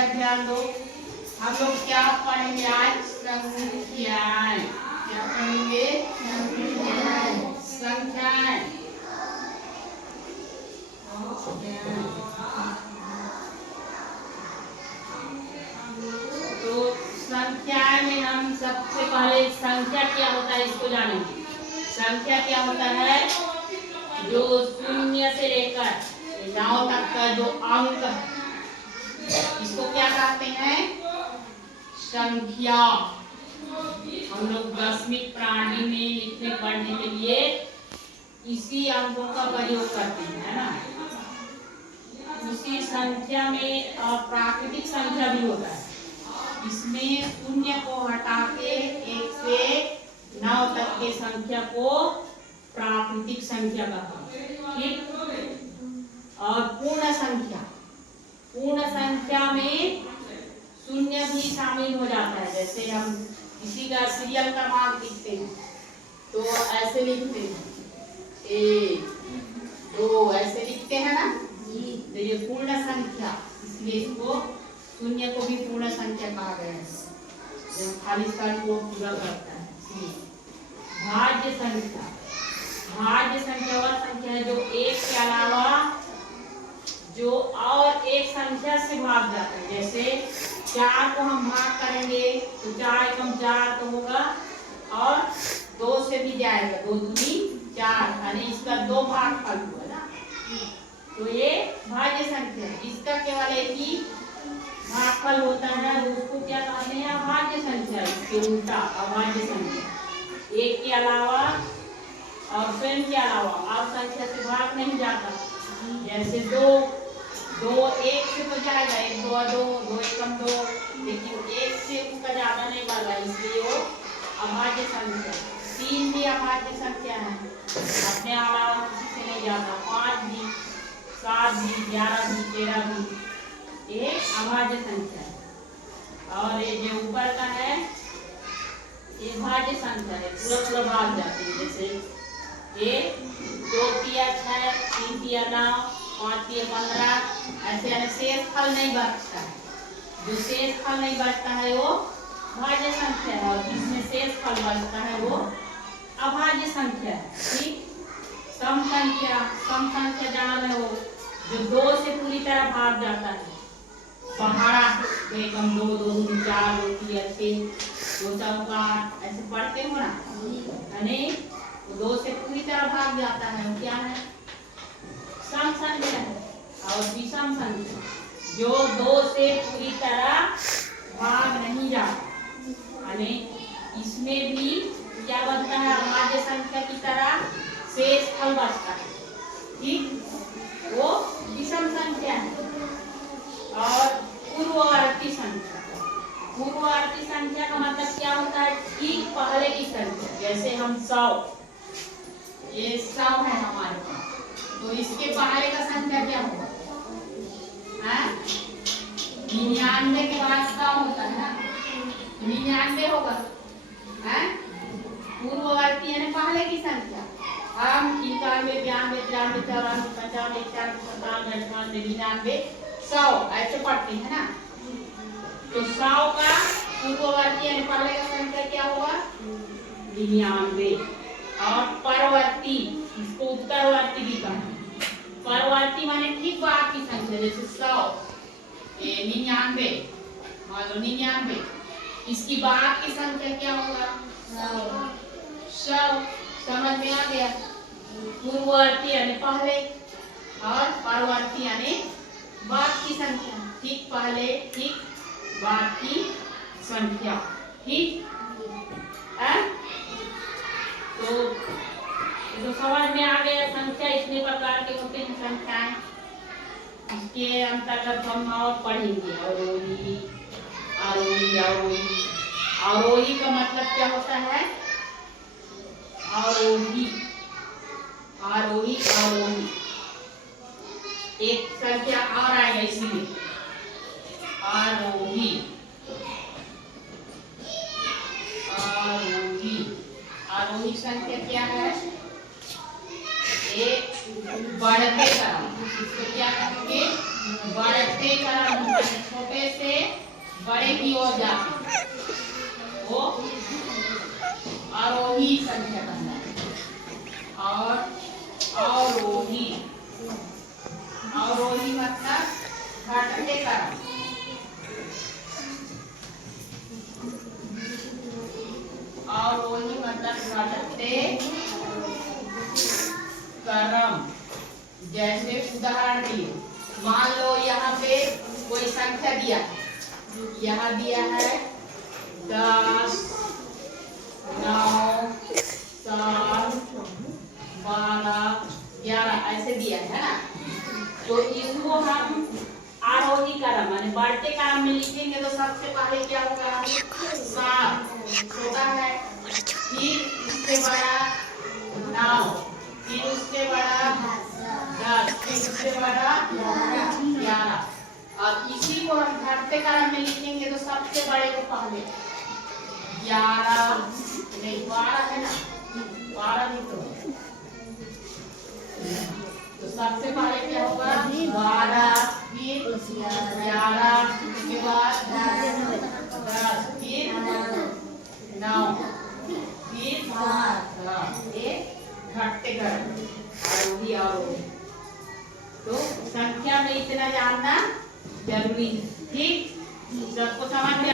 तरफ ध्यान दो। हम लोग क्या पढ़ेंगे आज? संख्याएं। क्या पढ़ेंगे? संख्याएं। तो संख्या में हम सबसे पहले संख्या क्या होता है इसको जानेंगे। संख्या क्या होता है? जो 0 से लेकर 9 तक का जो अंक इसको क्या कहते हैं? संख्या। हम लोग 10वीं प्रणाली में लिखने पढ़ने के लिए इसी अंकों का प्रयोग करते हैं, है ना। उसी संख्या में प्राकृतिक संख्या भी होता है। इसमें 0 को हटा के 1 से 9 तक के संख्या को प्राकृतिक संख्या कहते हैं, ठीक। और पूर्ण संख्या, पूर्ण संख्या में 0 भी शामिल हो जाता है। जैसे हम किसी का सीरियल क्रमांक लिखते हैं तो ऐसे लिखते हैं 1 2 ऐसे लिखते हैं ना, तो ये पूर्ण संख्या, इसलिए इसको 0 को भी पूर्ण संख्या कहा गया है, जब खाली स्थान को पूरा करता है। भाज्य संख्या, भाज्य संख्या वह संख्या है जो 1 के अलावा जो और एक संख्या से भाग जाता है। जैसे 4 को हम भाग करेंगे तो 4 एकम 4 तो होगा और 2 से भी जाएगा, 2 दूनी 4, यानी इसका 2 भागफल हुआ ना, तो ये भाज्य संख्या है। इसका केवल एक ही भागफल होता है, उसको क्या कहते हैं? अभाज्य संख्या। इसके उल्टा अभाज्य संख्या, 1 के अलावा और स्वयं के अलावा और संख्या से भाग नहीं जाता। जैसे 2 1 से तो जाएगा, 1 2 2 2 एकम 2, लेकिन 1 से उसका ज्यादा नहीं बढ़ा, इसलिए वो अभाज्य संख्या। 3 भी अभाज्य संख्या है, अपने अलावा किसी से नहीं जाता। 5 भी, 7 भी, 11 भी, 13 भी, ये अभाज्य संख्या है। और ये जो ऊपर का है ये भाज्य संख्या है, पूरा भाग जाती है। जैसे ये 2 तिया 6, 3 तिया 9, 5 तिया 15, ऐसे यानी शेष फल नहीं बचता है। जो शेष फल नहीं बचता है वो भाज्य संख्या है, और जिसमें शेष फल बचता है वो अभाज्य संख्या है, ठीक। सम संख्या, सम संख्या जान रहे हो, जो 2 से पूरी तरह भाग जाता है। पहाड़ा एकम 2 2 दूनी 4 2 तिया 6 2 चौका ऐसे पढ़ते हो ना, यानी 2 से पूरी तरह भाग जाता है, वो क्या है? सम संख्या है। और विषम संख्या जो 2 से पूरी तरह भाग नहीं जाता, यानी इसमें भी क्या बनता है? अभाज्य संख्या की तरह शेष फल बचता है, ठीक, वो विषम संख्या है। और पूर्ववर्ती संख्या, पूर्ववर्ती संख्या का मतलब क्या होता है? ठीक पहले की संख्या। जैसे हम 100, ये 100 है हमारे पास, तो इसके पहले का संख्या क्या होगा? 99 के बाद 100 होता है ना, 99 होगा, है पूर्ववर्ती यानी पहले की संख्या। हम 91 92 93 94 95 91 97 98 99 100 ऐसे पढ़ते हैं ना, तो 100 का पूर्ववर्ती यानी पहले का संख्या क्या होगा? 99। और परवर्ती, इसको उत्तरवर्ती भी कहते हैं। परवर्ती माने ठीक बाद की संख्या, जैसे 100 ये 99, मान लो 99, इसकी बाद की संख्या क्या होगा? 100। समझ में आ गया? पूर्ववर्ती यानी पहले और परवर्ती यानी बाद की संख्या, ठीक पहले ठीक बाद की संख्या, ठीक है? तो समझ में आ गया संख्या इतने प्रकार के होते हैं संख्याएं। इसके अंतर्गत हम और पढ़ेंगे अवरोही, आरोही, अवरोही। आरोही का मतलब क्या होता है? आरोही, आरोही, आरोही। एक संख्या और आएगा इसलिए आरोही, आरोही। आरोही संख्या क्या है? एक बढ़ते क्रम, इसको क्या कहेंगे? बढ़ते क्रम, छोटे से कहीं और जाके वो आरोही संख्या कहलाती है। और अवरोही, अवरोही मतलब घटते क्रम, अवरोही मतलब घटते क्रम। जैसे उदाहरण दिए, मान लो यहाँ पे कोई संख्या दिया है, यहाँ दिया है 10, 9, 7, 12, 11 ऐसे दिया है ना। तो इसको हम आरोही क्रम माने बढ़ते क्रम में लिखेंगे। तो सबसे पहले क्या होगा, 7 छोटा है, फिर उससे बड़ा 9, फिर उससे बड़ा 10, फिर उससे बड़ा 11। और इसी को हम घटते क्रम में लिखेंगे। तो सबसे बड़े को पहले 11 नहीं 12 है ना, 12 भी तो सबसे पहले क्या होगा 12, फिर 11, उसके बाद 10, फिर 9, फिर 10। ये घटते क्रम आरोही अवरोही। तो संख्या में इतना जानना जरूरी है। ठीक, सबको समझ में